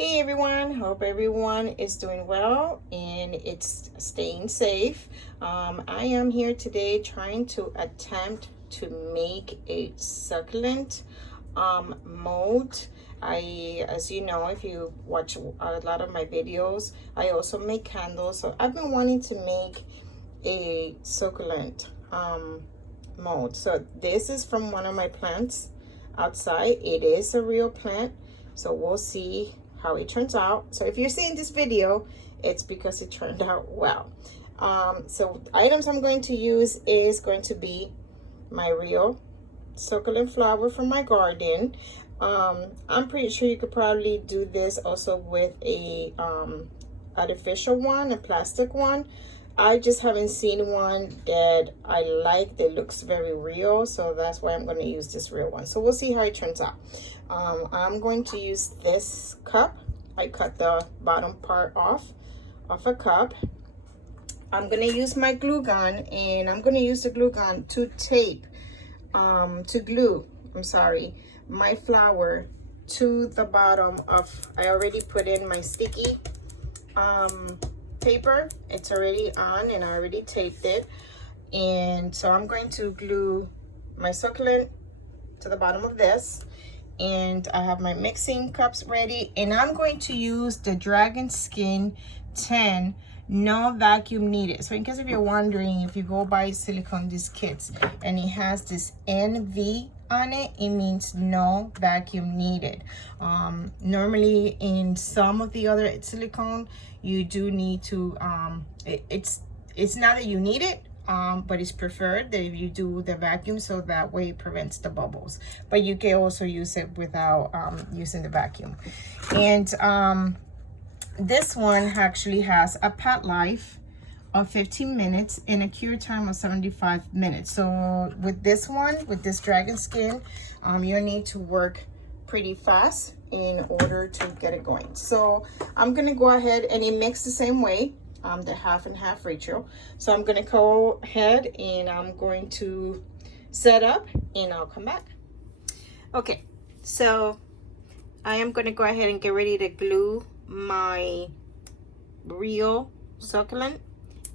Hey everyone, hope everyone is doing well and it's staying safe. I am here today trying to attempt to make a succulent mold. As you know, if you watch a lot of my videos, I also make candles. So I've been wanting to make a succulent mold. So this is from one of my plants outside. It is a real plant. So we'll see how it turns out. So if you're seeing this video, it's because it turned out well. So items I'm going to use is going to be my real succulent flower from my garden. I'm pretty sure you could probably do this also with a artificial one, a plastic one. I just haven't seen one that I like that looks very real, so that's why I'm going to use this real one. So we'll see how it turns out. I'm going to use this cup. I cut the bottom part off a cup. I'm going to use my glue gun, and I'm going to use the glue gun to tape, to glue, my flower to the bottom of, I already put in my sticky paper. It's already on and I already taped it. And so I'm going to glue my succulent to the bottom of this. And I have my mixing cups ready, and I'm going to use the Dragon Skin 10, no vacuum needed. So in case if you're wondering, if you go buy silicone, these kits, and it has this NV on it, it means no vacuum needed. Normally in some of the other silicone, you do need to, it's not that you need it, but it's preferred that if you do the vacuum, so that way it prevents the bubbles. But you can also use it without using the vacuum. And this one actually has a pat life of 15 minutes and a cure time of 75 minutes. So with this one, with this Dragon Skin, you need to work pretty fast in order to get it going. So I'm gonna go ahead, and it mixes the same way, the half and half ratio. So I'm gonna go ahead and I'm going to set up, and I'll come back. Okay, so I am gonna go ahead and get ready to glue my real succulent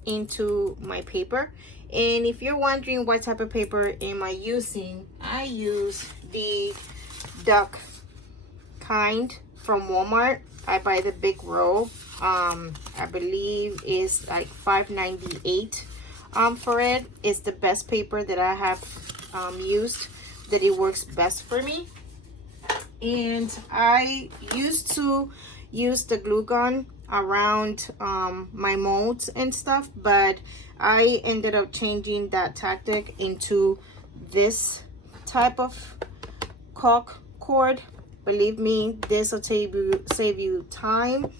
into my paper. And if you're wondering what type of paper am I using, I use the Duct kind from Walmart. I buy the big roll. I believe is like $5.98 for it. It's the best paper that I have used, that it works best for me. And I used to use the glue gun around my molds and stuff, but I ended up changing that tactic into this type of caulk cord. Believe me, this will save you time,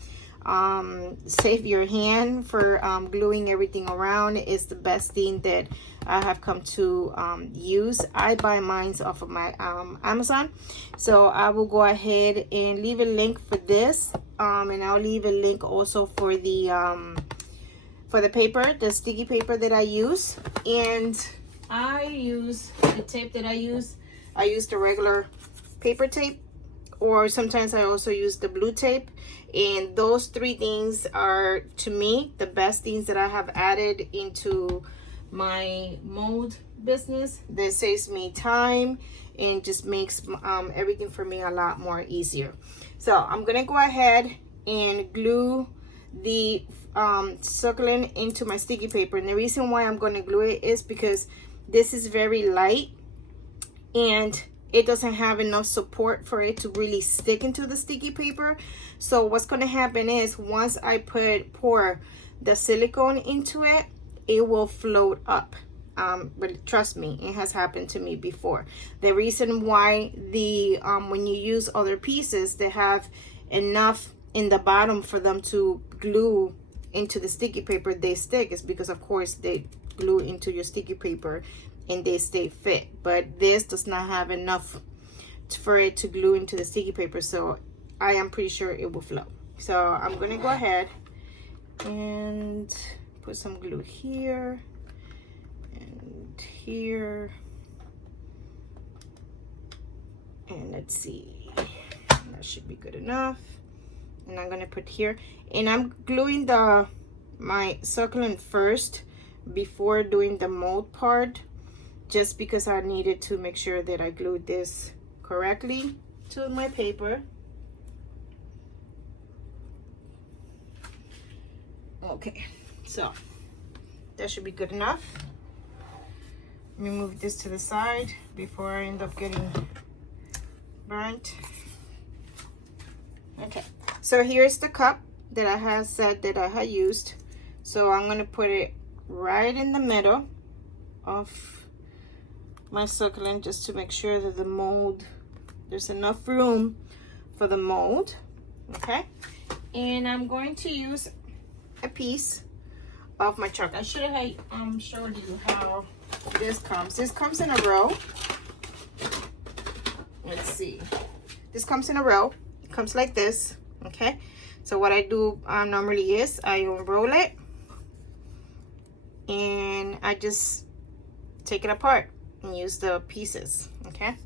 save your hand for gluing everything around. It's the best thing that I have come to use. I buy mine off of my Amazon, so I will go ahead and leave a link for this, and I'll leave a link also for the paper, the sticky paper that I use. And I use the tape that I use the regular paper tape, or sometimes I also use the blue tape. And those three things are, to me, the best things that I have added into my mold business. That saves me time and just makes everything for me a lot more easier. So I'm gonna go ahead and glue the succulent into my sticky paper. And the reason why I'm going to glue it is because this is very light and it doesn't have enough support for it to really stick into the sticky paper. So what's going to happen is, once I pour the silicone into it, it will float up. But trust me, it has happened to me before. The reason why the when you use other pieces that have enough in the bottom for them to glue into the sticky paper, they stick, is because of course they glue into your sticky paper and they stay fit. But this does not have enough for it to glue into the sticky paper, so I am pretty sure it will flow. So I'm gonna go ahead and put some glue here and here, and let's see, that should be good enough. and I'm gonna put here, and I'm gluing my succulent first before doing the mold part, just because I needed to make sure that I glued this correctly to my paper. Okay, so that should be good enough. Let me move this to the side before I end up getting burnt. Okay, so here's the cup that I had said that I had used. So I'm gonna put it right in the middle of my succulent, just to make sure that the mold, there's enough room for the mold. Okay, and I'm going to use a piece of my chalk. I should have showed you how this comes. This comes in a row. Let's see. This comes in a row. It comes like this. Okay. So what I do normally is I unroll it and I just take it apart and use the pieces. Okay.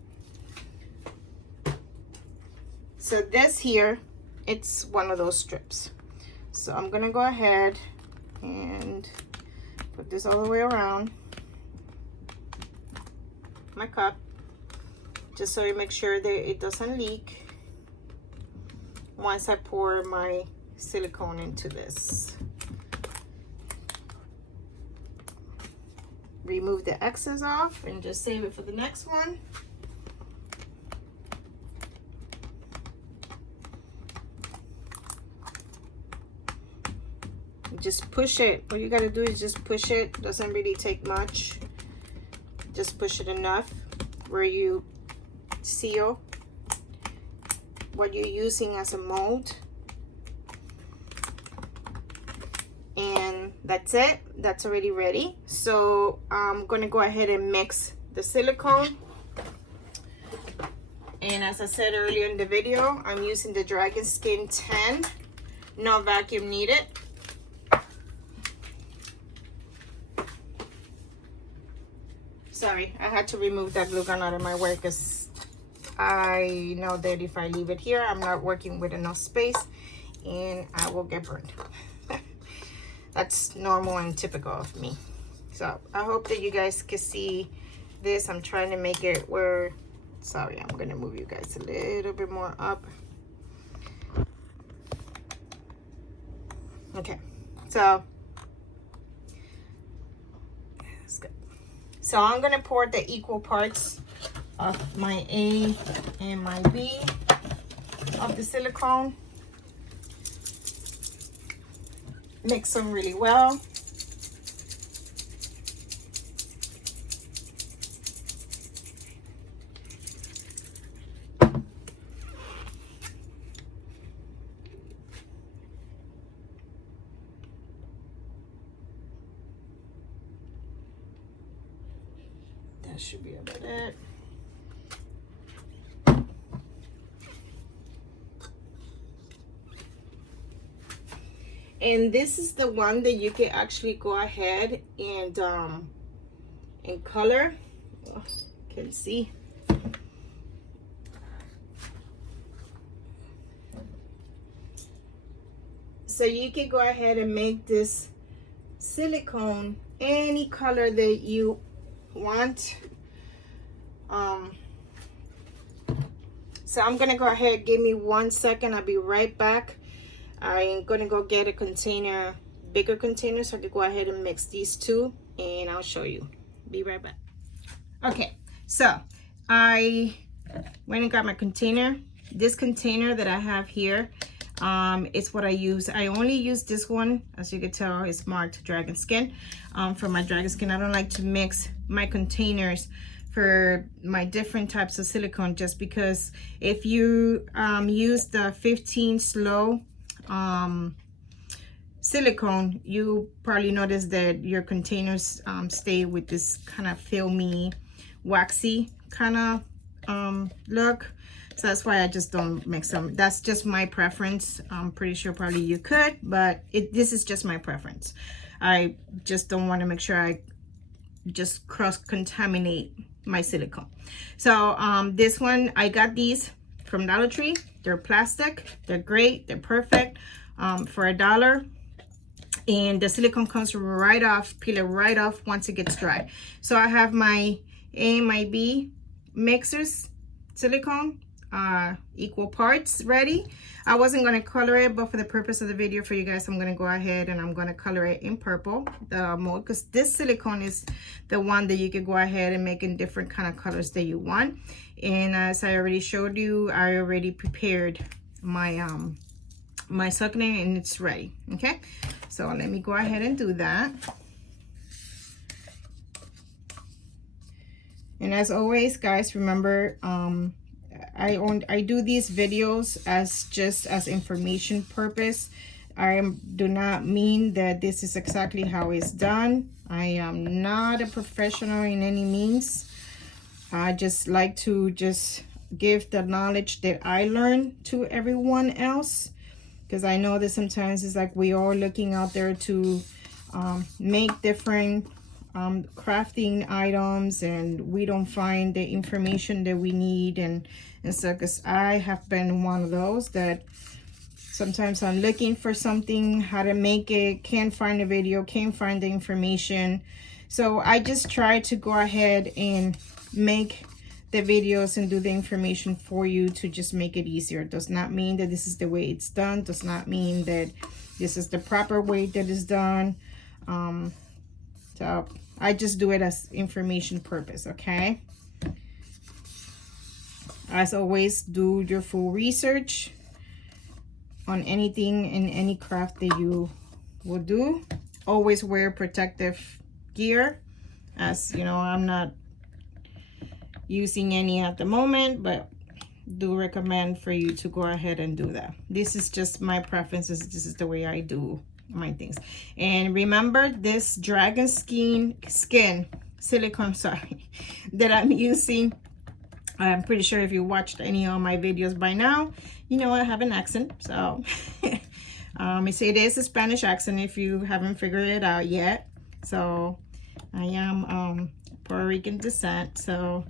So this here, it's one of those strips. So I'm gonna go ahead and put this all the way around my cup, just so you make sure that it doesn't leak once I pour my silicone into this. Remove the excess off and just save it for the next one. Just push it. All you gotta do is just push it. Doesn't really take much. Just push it enough where you seal what you're using as a mold. And that's it. That's already ready. So I'm gonna go ahead and mix the silicone. And as I said earlier in the video, I'm using the Dragon Skin 10. No vacuum needed. Sorry, I had to remove that glue gun out of my way because I know that if I leave it here, I'm not working with enough space and I will get burned. That's normal and typical of me. So I hope that you guys can see this. I'm trying to make it where, sorry, I'm gonna move you guys a little bit more up. Okay, so that's good. So I'm gonna pour the equal parts of my A and my B of the silicone. Mix them really well. That should be about it. And this is the one that you can actually go ahead and color. Oh, can see. So you can go ahead and make this silicone any color that you want. So I'm gonna go ahead, give me 1 second, I'll be right back. I'm gonna go get a container, bigger container, so I can go ahead and mix these two and I'll show you. Be right back. Okay, so I went and got my container. This container that I have here, it's what I use. I only use this one. As you can tell, it's marked Dragon Skin. For my Dragon Skin, I don't like to mix my containers for my different types of silicone, just because if you use the 15 slow silicone, you probably notice that your containers stay with this kind of filmy, waxy kind of look. So that's why I just don't mix them. That's just my preference. I'm pretty sure probably you could, but this is just my preference. I just don't want to make sure I just cross-contaminate my silicone. So this one, I got these from Dollar Tree. They're plastic. They're great. They're perfect for $1. And the silicone comes right off, peel it right off once it gets dry. So I have my A and my B mixers silicone, equal parts ready. I wasn't going to color it, but for the purpose of the video for you guys, I'm going to go ahead and I'm going to color it in purple, the mold, because this silicone is the one that you could go ahead and make in different kind of colors that you want. And as I already showed you, I already prepared my my succulent and it's ready. Okay, so let me go ahead and do that. And as always, guys, remember, I do these videos as just as information purpose. I do not mean that this is exactly how it's done. I am not a professional in any means. I just like to just give the knowledge that I learned to everyone else, because I know that sometimes it's like we are looking out there to make different crafting items and we don't find the information that we need, and so because I have been one of those that sometimes I'm looking for something, how to make it, can't find a video, can't find the information. So I just try to go ahead and make the videos and do the information for you to just make it easier. Does not mean that this is the way it's done, does not mean that this is the proper way that it's done. So I just do it as information purpose, okay? As always, do your full research on anything in any craft that you will do. Always wear protective gear. As you know, I'm not using any at the moment, but do recommend for you to go ahead and do that. This is just my preferences. This is the way I do my things. And remember, this dragon skin silicone, sorry, that I'm using, I'm pretty sure if you watched any of my videos by now, you know I have an accent. So I say it is a Spanish accent if you haven't figured it out yet. So I am Puerto Rican descent, so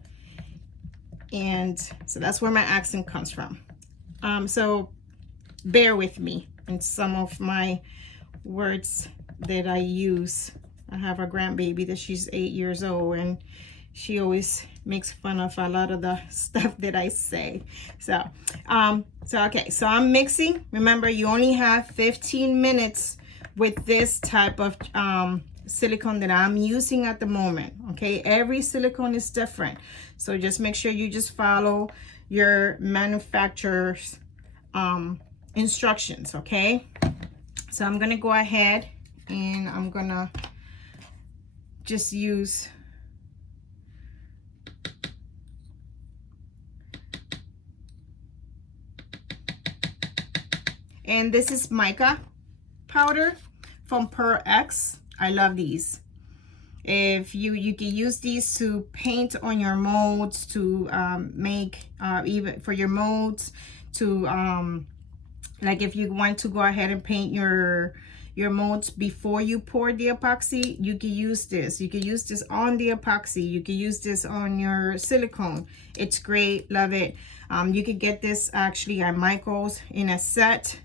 that's where my accent comes from. So bear with me in some of my words that I use. I have a grandbaby that she's 8 years old, and she always makes fun of a lot of the stuff that I say. So okay, so I'm mixing. Remember, you only have 15 minutes with this type of silicone that I'm using at the moment. Okay, every silicone is different, so just make sure you just follow your manufacturer's instructions. Okay, so I'm gonna go ahead and I'm gonna just use and this is mica powder from Pearl Ex. I love these. If you can use these to paint on your molds, to make even for your molds, to like if you want to go ahead and paint your molds before you pour the epoxy, you can use this. You can use this on the epoxy. You can use this on your silicone. It's great. Love it. You can get this actually at Michael's in a set.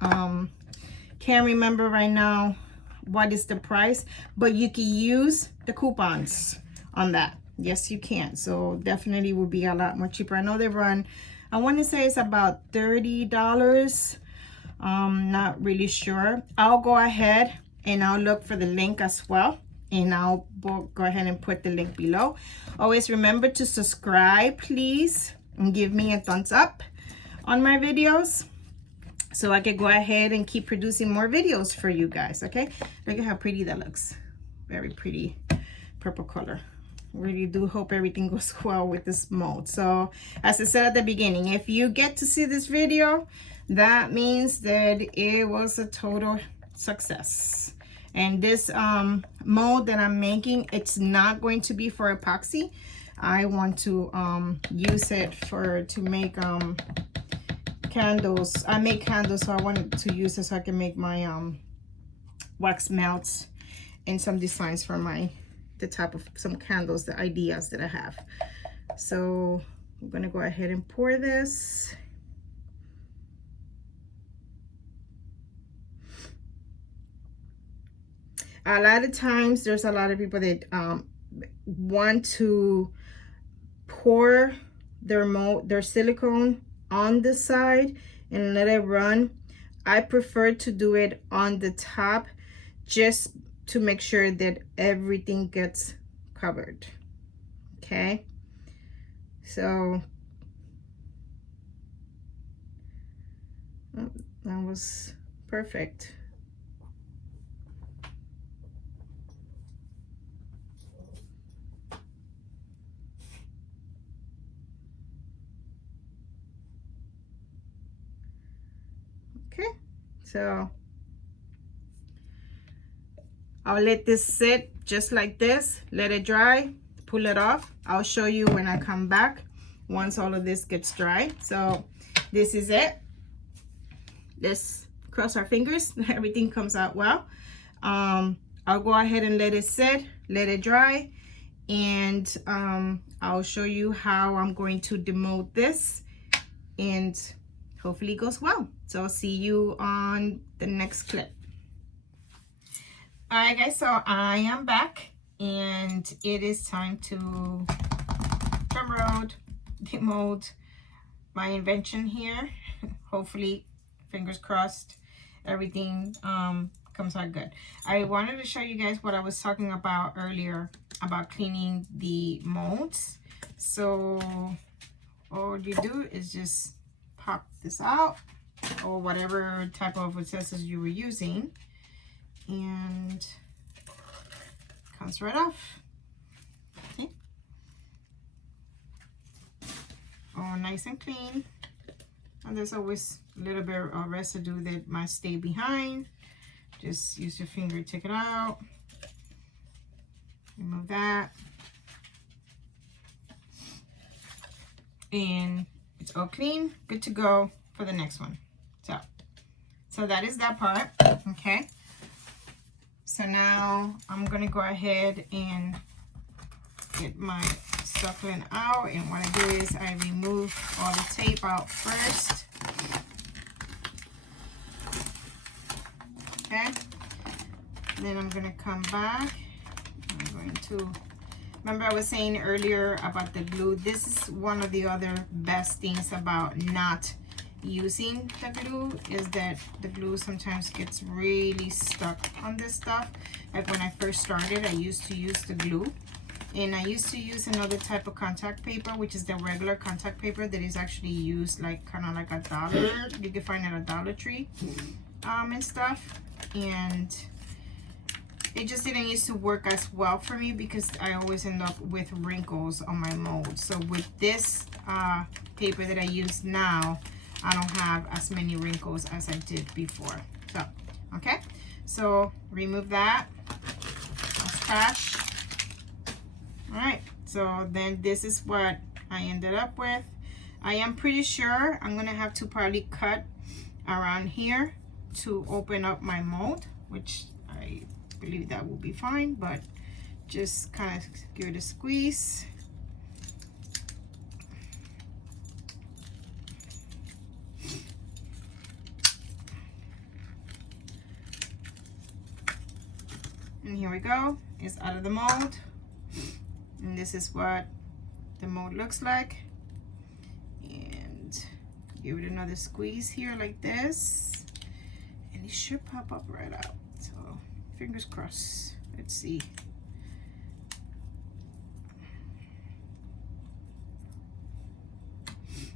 Can't remember right now what is the price, but you can use the coupons on that. Yes, you can. So definitely will be a lot more cheaper. I know they run, I want to say it's about $30. Not really sure. I'll go ahead and I'll look for the link as well, and I'll go ahead and put the link below. Always remember to subscribe, please, and give me a thumbs up on my videos, so I can go ahead and keep producing more videos for you guys. Okay, look at how pretty that looks. Very pretty purple color. Really do hope everything goes well with this mold. So as I said at the beginning, if you get to see this video, that means that it was a total success. And this mold that I'm making, it's not going to be for epoxy. I want to use it to make candles. I make candles, so I wanted to use it so I can make my wax melts and some designs for the type of some candles, the ideas that I have. So I'm gonna go ahead and pour this. A lot of times there's a lot of people that want to pour their silicone on the side and let it run. I prefer to do it on the top just to make sure that everything gets covered. Okay, so that was perfect. Okay, so I'll let this sit just like this, let it dry, pull it off. I'll show you when I come back once all of this gets dry. So this is it. Let's cross our fingers everything comes out well. I'll go ahead and let it sit, let it dry, and I'll show you how I'm going to demold this, and hopefully it goes well. So I'll see you on the next clip. All right guys, so I am back and it is time to drum roll, demold my invention here. Hopefully, fingers crossed, everything comes out good. I wanted to show you guys what I was talking about earlier about cleaning the molds. So all you do is just pop this out, or whatever type of accessories you were using, and comes right off. See? Oh, nice and clean. And there's always a little bit of residue that might stay behind. Just use your finger, take it out, remove that, and it's all clean, good to go for the next one. So that is that part. Okay, so now I'm gonna go ahead and get my succulent out, and what I do is I remove all the tape out first. Okay, then I'm gonna come back. I'm going to, remember I was saying earlier about the glue. This is one of the other best things about not using the glue, is that the glue sometimes gets really stuck on this stuff. Like when I first started, I used to use the glue, and I used to use another type of contact paper, which is the regular contact paper that is actually used like kind of like a dollar. You can find it at Dollar Tree and stuff, and it just didn't used to work as well for me because I always end up with wrinkles on my mold. So with this paper that I use now, I don't have as many wrinkles as I did before. So okay, so remove that, that's trash. All right, so then this is what I ended up with. I am pretty sure I'm gonna have to probably cut around here to open up my mold, which I believe that will be fine, but just kind of give it a squeeze. And here we go, it's out of the mold. And this is what the mold looks like. And give it another squeeze here like this. And it should pop up right out. So fingers crossed. Let's see.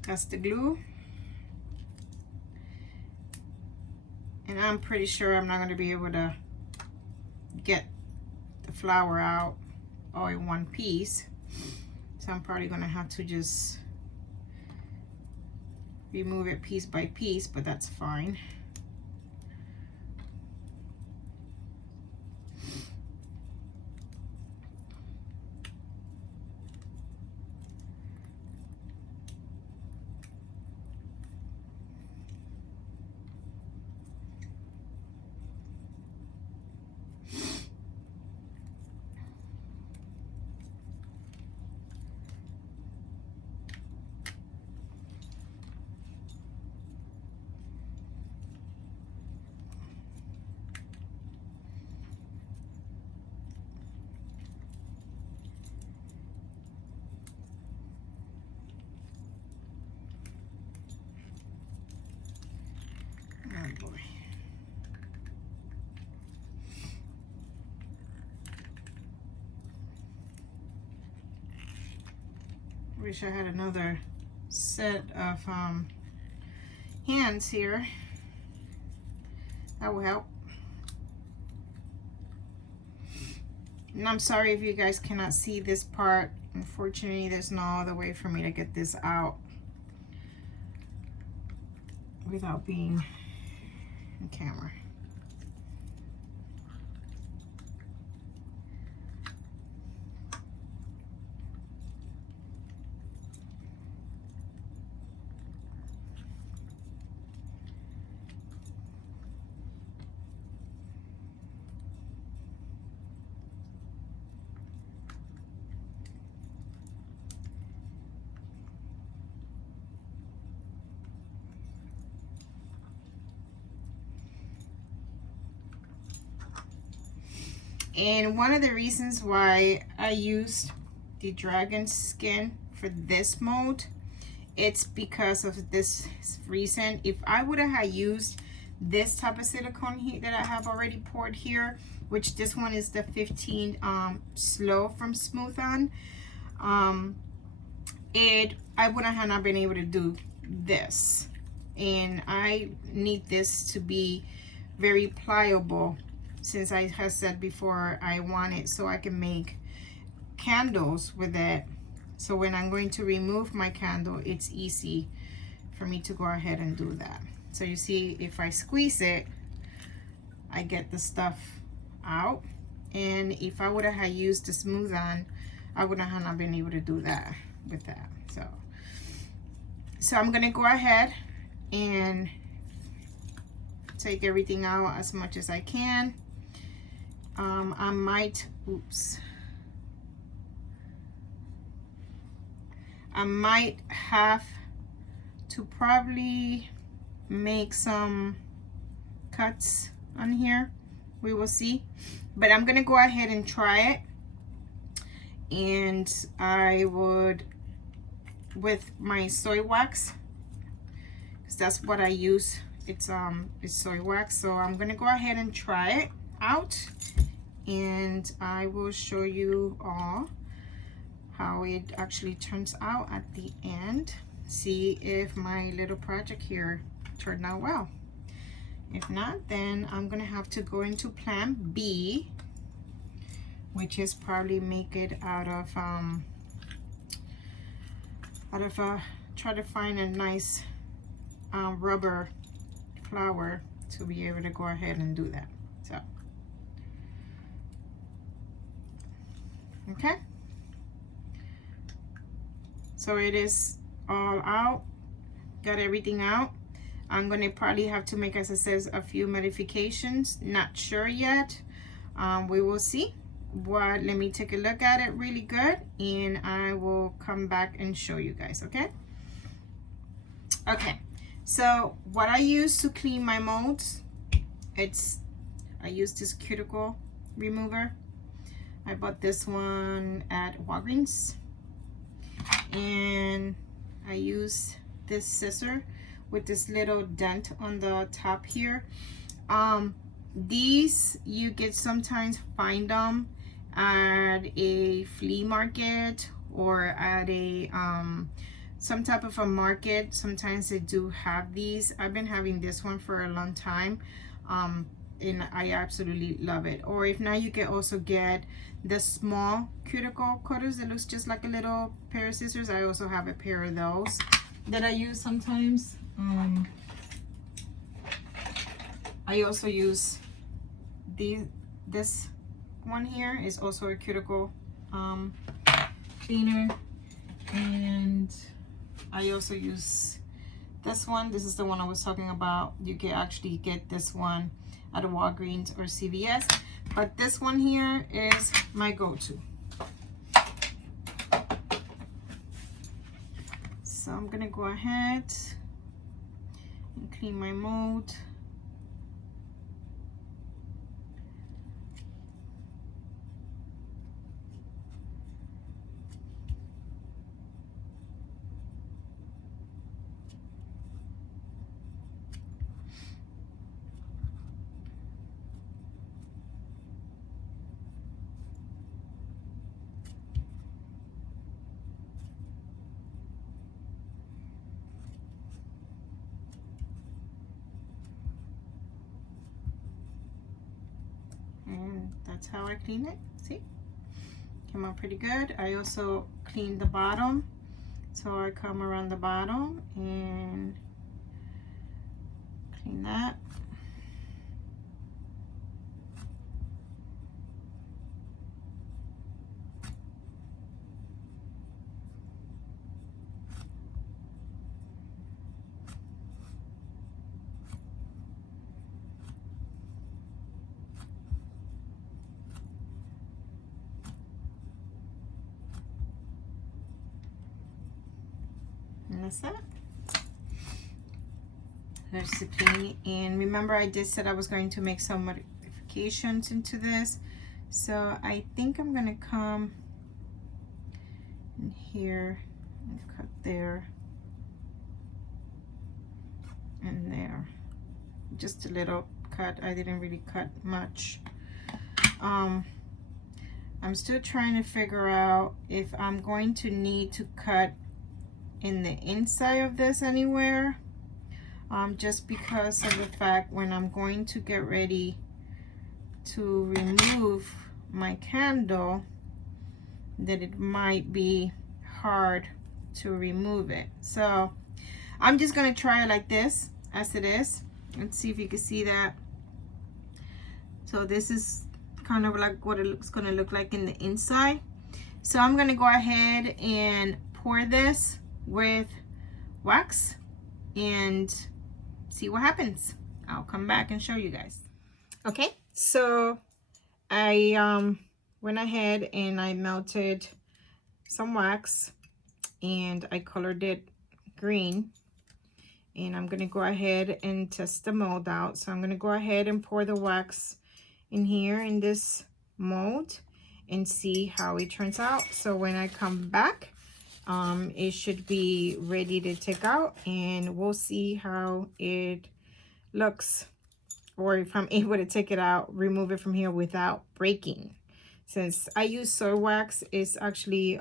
That's the glue. And I'm pretty sure I'm not going to be able to get the flower out all in one piece. So I'm probably going to have to just remove it piece by piece, but that's fine. Oh boy. Wish I had another set of hands here. That will help. And I'm sorry if you guys cannot see this part. Unfortunately, there's no other way for me to get this out without being on camera. And one of the reasons why I used the dragon skin for this mode, it's because of this reason. If I would have used this type of silicone here that I have already poured here, which this one is the 15 slow from Smooth On, I wouldn't have not been able to do this. And I need this to be very pliable, since I have said before I want it so I can make candles with it. So when I'm going to remove my candle, it's easy for me to go ahead and do that. So you see, if I squeeze it, I get the stuff out. And if I would have used the Smooth On, I would have not been able to do that with that. So I'm gonna go ahead and take everything out as much as I can. I might, I might have to probably make some cuts on here. We will see. But I'm gonna go ahead and try it. And I would, with my soy wax, because that's what I use. It's soy wax. So I'm gonna go ahead and try it out, and I will show you all how it actually turns out at the end. See if my little project here turned out well. If not, then I'm gonna have to go into plan B, which is probably make it out of try to find a nice rubber flower to be able to go ahead and do that. So okay, so it is all out, got everything out. I'm gonna probably have to make, as it says, a few modifications, not sure yet. We will see. Let me take a look at it really good, and I will come back and show you guys. Okay, so what I use to clean my molds, I use this cuticle remover. I bought this one at Walgreens, and I use this scissor with this little dent on the top here. These you get sometimes find them at a flea market or at a some type of a market. Sometimes they do have these. I've been having this one for a long time, and I absolutely love it. Or if not, you can also get the small cuticle cutters that looks just like a little pair of scissors. I also have a pair of those that I use sometimes. I also use this one here is also a cuticle cleaner, and I also use this one. This is the one I was talking about. You can actually get this one at a Walgreens or CVS, but this one here is my go-to. So I'm gonna go ahead and clean my mold. and that's how I clean it. See, came out pretty good. I also cleaned the bottom, so I come around the bottom and clean that. And that's it. There's the clean. And remember, I did said I was going to make some modifications into this. So I think I'm gonna come in here and cut there and there. Just a little cut. I didn't really cut much. I'm still trying to figure out if I'm going to need to cut in the inside of this anywhere, just because of the fact when I'm going to get ready to remove my candle, that it might be hard to remove it. So I'm just gonna try it like this as it is. Let's see if you can see that. So this is kind of like what it's gonna look like in the inside. So I'm gonna go ahead and pour this with wax and see what happens. I'll come back and show you guys. Okay, so I went ahead and I melted some wax and I colored it green, and I'm gonna go ahead and test the mold out. So I'm gonna go ahead and pour the wax in here in this mold and see how it turns out. So when I come back, it should be ready to take out, and we'll see how it looks, or if I'm able to take it out, remove it from here without breaking. Since I use soy wax, it's actually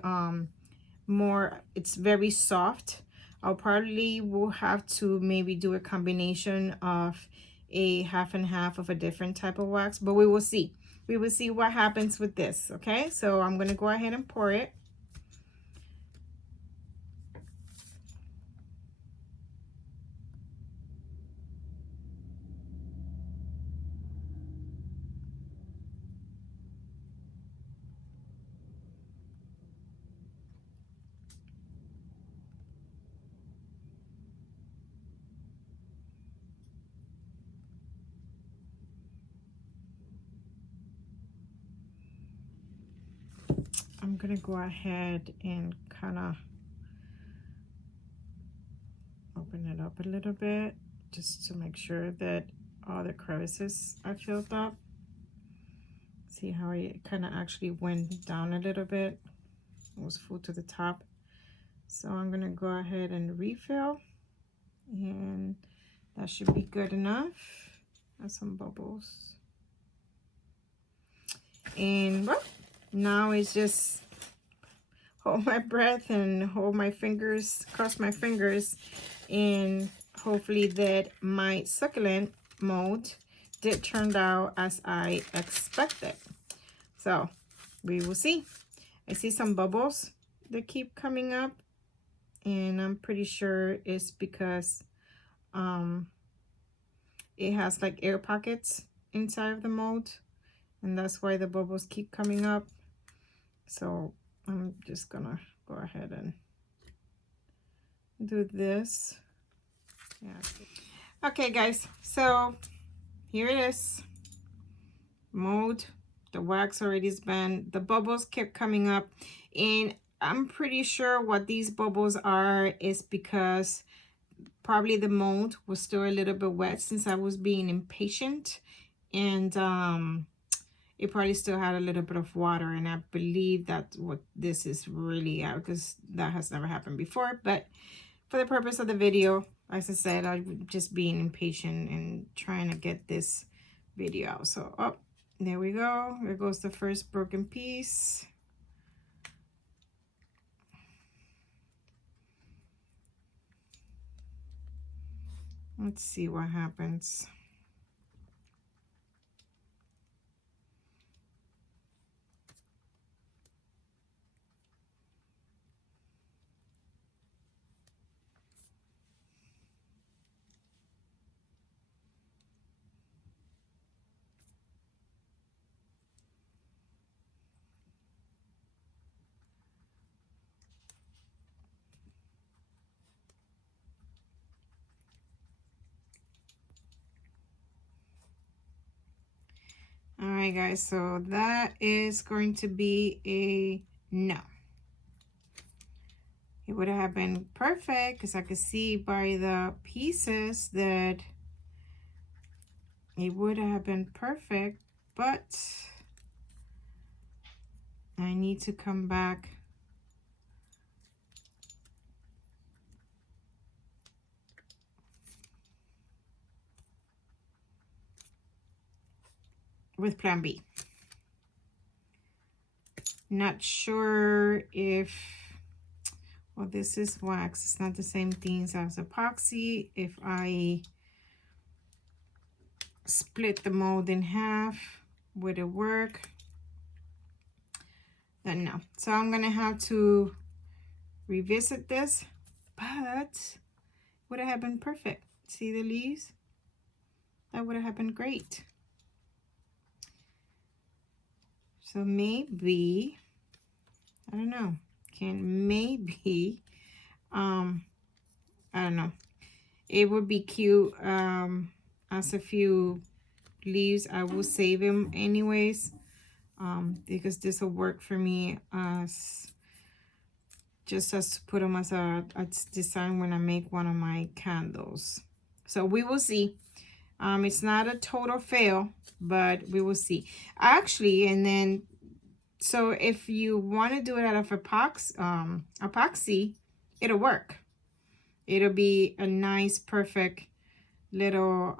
it's very soft. I'll probably will have to maybe do a combination of a half and half of a different type of wax, but we will see. We will see what happens with this. Okay, so I'm gonna go ahead and pour it. I'm gonna go ahead and kind of open it up a little bit just to make sure that all the crevices are filled up. See how it kind of actually went down a little bit. It was full to the top. So I'm gonna go ahead and refill, and that should be good enough. That's some bubbles. And well, now it's just hold my breath and hold my fingers, cross my fingers, and hopefully that my succulent mold did turn out as I expected. So we will see. I see some bubbles that keep coming up, and I'm pretty sure it's because it has like air pockets inside of the mold, and that's why the bubbles keep coming up. So I'm just gonna go ahead and do this. Yeah. Okay guys, so here it is. Mold, the wax already is bent, the bubbles kept coming up, and I'm pretty sure what these bubbles are is because probably the mold was still a little bit wet since I was being impatient, and it probably still had a little bit of water, and I believe that's what this is really at, because that has never happened before. But for the purpose of the video, as I said, I'm just being impatient and trying to get this video out. So, oh, there we go. There goes the first broken piece. Let's see what happens. right, guys, so that is going to be a no. It would have been perfect because I could see by the pieces that it would have been perfect, but I need to come back with plan B. Not sure if, well, this is wax. It's not the same things as epoxy. If I split the mold in half, would it work? Then no. So I'm gonna have to revisit this, but would have been perfect. See the leaves? That would have been great. So maybe, I don't know, maybe, I don't know. It would be cute as a few leaves. I will save them anyways because this will work for me as just as to put them as a design when I make one of my candles. So we will see. It's not a total fail, but we will see. Actually, and then, so if you want to do it out of epoxy, it'll work. It'll be a nice, perfect little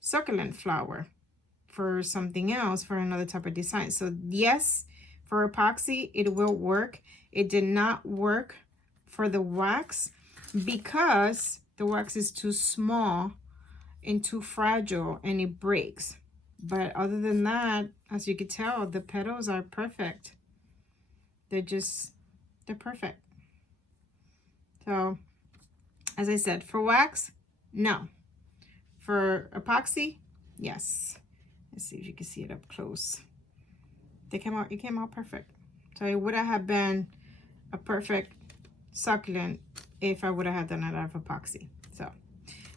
succulent flower for something else, for another type of design. So yes, for epoxy, it will work. It did not work for the wax because the wax is too small and too fragile and it breaks. But other than that, as you can tell, the petals are perfect. They're perfect. So as I said, for wax, no. For epoxy, yes. Let's see if you can see it up close. It came out perfect. So it would have been a perfect succulent if I would have done it out of epoxy. So,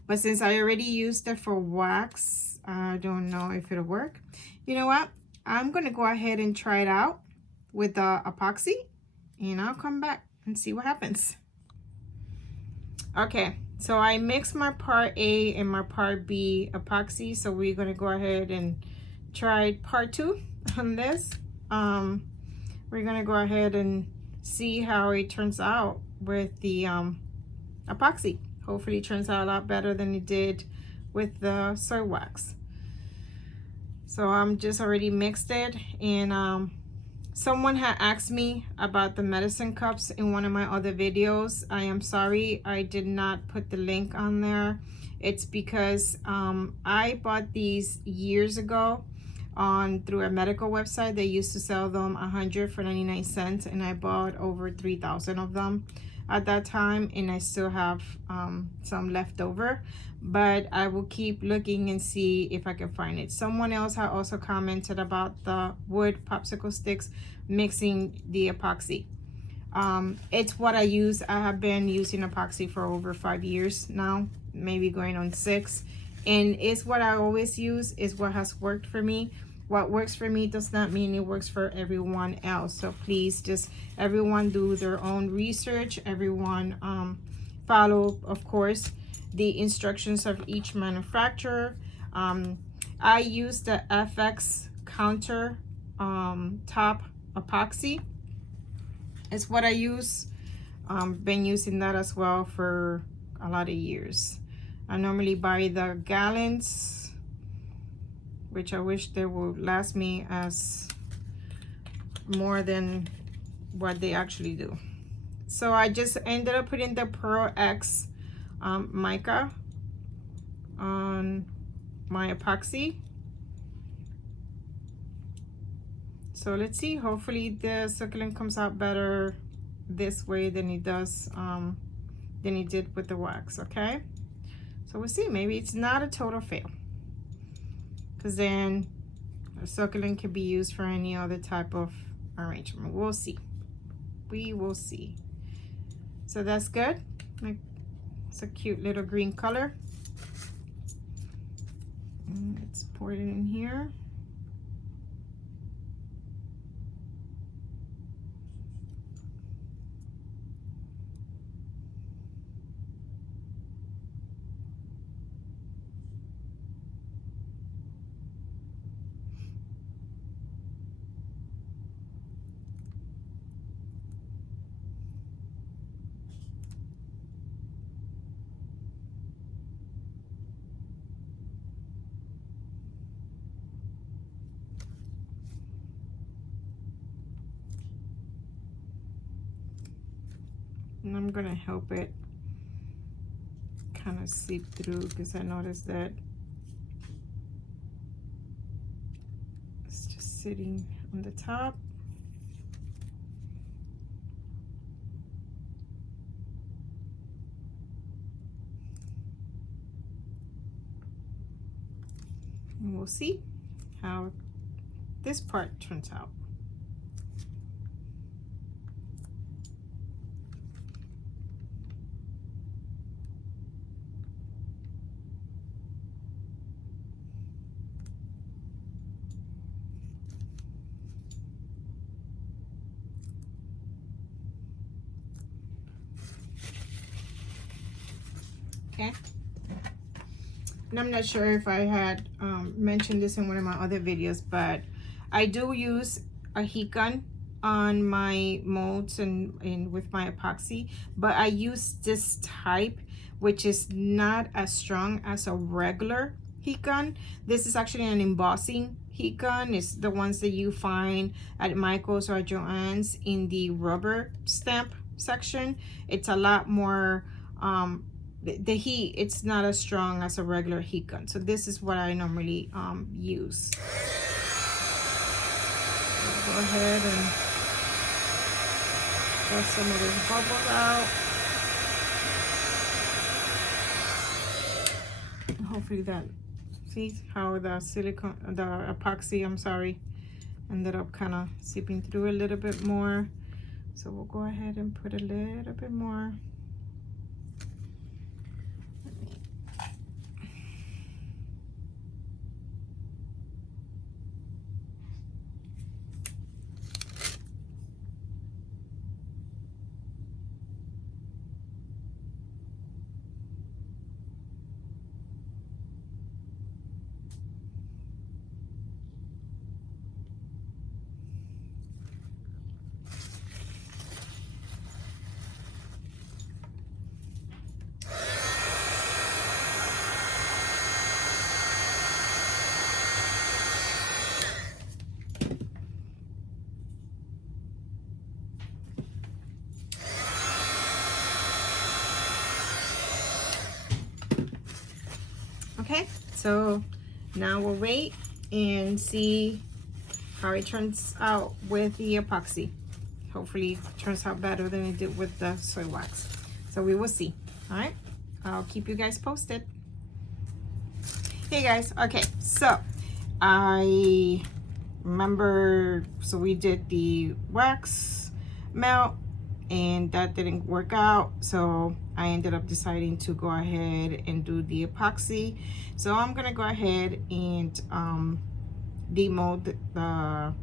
but since I already used it for wax, I don't know if it'll work. You know what? I'm gonna go ahead and try it out with the epoxy and I'll come back and see what happens. Okay, so I mixed my part A and my part B epoxy, so we're gonna go ahead and try part 2 on this. We're gonna go ahead and see how it turns out with the epoxy. Hopefully it turns out a lot better than it did with the soy wax. So I'm just already mixed it, and someone had asked me about the medicine cups in one of my other videos. I am sorry I did not put the link on there. It's because I bought these years ago through a medical website. They used to sell them 100 for 99 cents, and I bought over 3,000 of them at that time, and I still have some left over, but I will keep looking and see if I can find it. Someone else had also commented about the wood popsicle sticks mixing the epoxy. It's what I use. I have been using epoxy for over 5 years now, maybe going on 6, and it's what I always use. Is what has worked for me. What works for me does not mean it works for everyone else. So please, just everyone do their own research. Everyone follow, of course, the instructions of each manufacturer. I use the FX counter top epoxy. It's what I use. Been using that as well for a lot of years. I normally buy the gallons, which I wish they would last me as more than what they actually do. So I just ended up putting the Pearl Ex mica on my epoxy. So let's see, hopefully the succulent comes out better this way than it does than it did with the wax. Okay, so we'll see. Maybe it's not a total fail, because then a succulent can be used for any other type of arrangement. We'll see. We will see. So that's good. It's a cute little green color. Let's pour it in here. And I'm gonna help it kind of seep through because I noticed that it's just sitting on the top. And we'll see how this part turns out. Okay. And I'm not sure if I had mentioned this in one of my other videos, but I do use a heat gun on my molds and with my epoxy, but I use this type, which is not as strong as a regular heat gun. This is actually an embossing heat gun. It's the ones that you find at Michael's or Joann's in the rubber stamp section. It's a lot more the heat, it's not as strong as a regular heat gun. So this is what I normally use. So go ahead and brush some of those bubbles out. And hopefully that, see how the silicone, the epoxy, I'm sorry, ended up kind of seeping through a little bit more. So we'll go ahead and put a little bit more. Okay, so now we'll wait and see how it turns out with the epoxy. Hopefully it turns out better than it did with the soy wax. So we will see. All right, I'll keep you guys posted. Hey guys, okay, so I remember, so we did the wax melt and that didn't work out, so I ended up deciding to go ahead and do the epoxy. So I'm gonna go ahead and demold the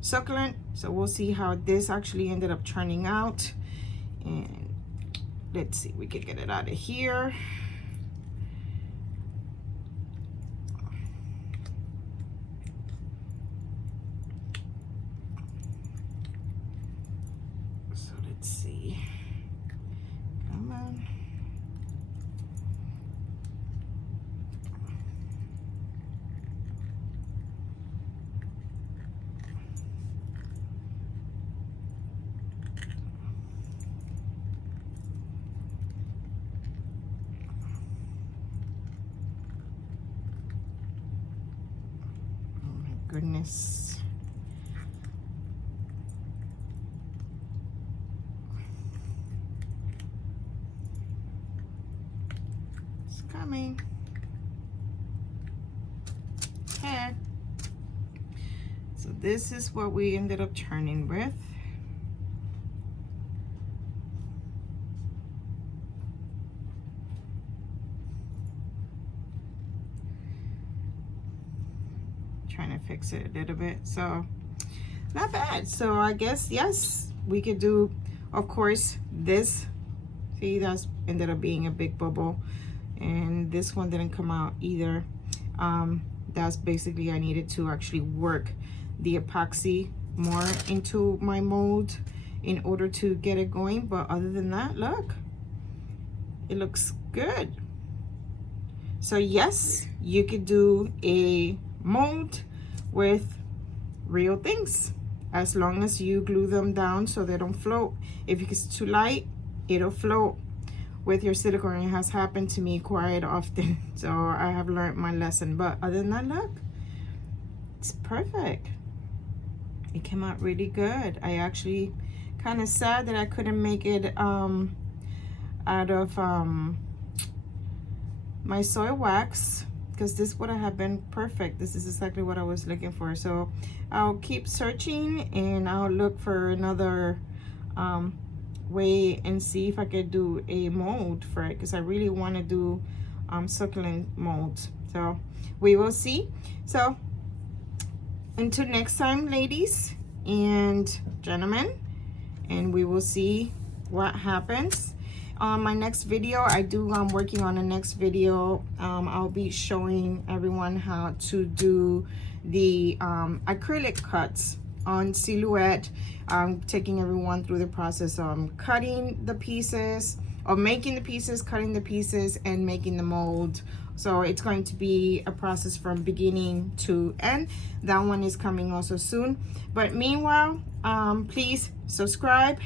succulent. So we'll see how this actually ended up turning out, and let's see, we can get it out of here. Goodness. It's coming. Okay. So this is what we ended up turning with. Trying to fix it a little bit, so not bad. So I guess yes, we could do, of course, this. See, that's ended up being a big bubble, and this one didn't come out either. That's basically, I needed to actually work the epoxy more into my mold in order to get it going, but other than that, look, it looks good. So yes, you could do a mold with real things as long as you glue them down so they don't float. If it's too light, it'll float with your silicone. It has happened to me quite often, so I have learned my lesson. But other than that, look, it's perfect. It came out really good. I actually kind of sad that I couldn't make it out of my soy wax, because this would have been perfect. This is exactly what I was looking for. So I'll keep searching and I'll look for another way and see if I could do a mold for it, because I really want to do succulent molds. So we will see. So until next time, ladies and gentlemen, and we will see what happens. On my next video, I'm working on the next video. I'll be showing everyone how to do the acrylic cuts on silhouette. I'm taking everyone through the process of cutting the pieces, or making the pieces, cutting the pieces, and making the mold. So it's going to be a process from beginning to end. That one is coming also soon. But meanwhile, please subscribe.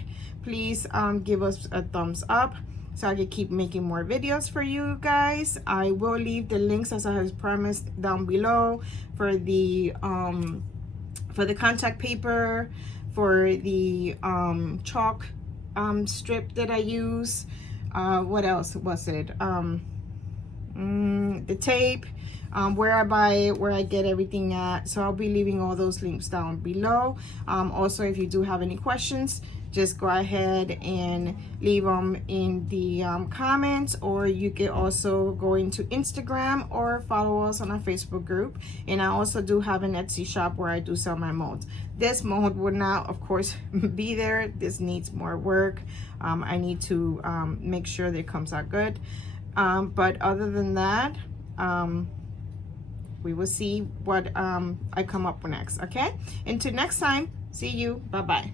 Please give us a thumbs up so I can keep making more videos for you guys. I will leave the links, as I have promised, down below for the contact paper, for the chalk strip that I use. What else was it? The tape, where I buy it, where I get everything at. So I'll be leaving all those links down below. Also, if you do have any questions, just go ahead and leave them in the comments, or you can also go into Instagram or follow us on our Facebook group. And I also do have an Etsy shop where I do sell my molds. This mold would not, of course, be there. This needs more work. I need to make sure that it comes out good. But other than that, we will see what I come up with next. Okay, until next time, see you. Bye bye.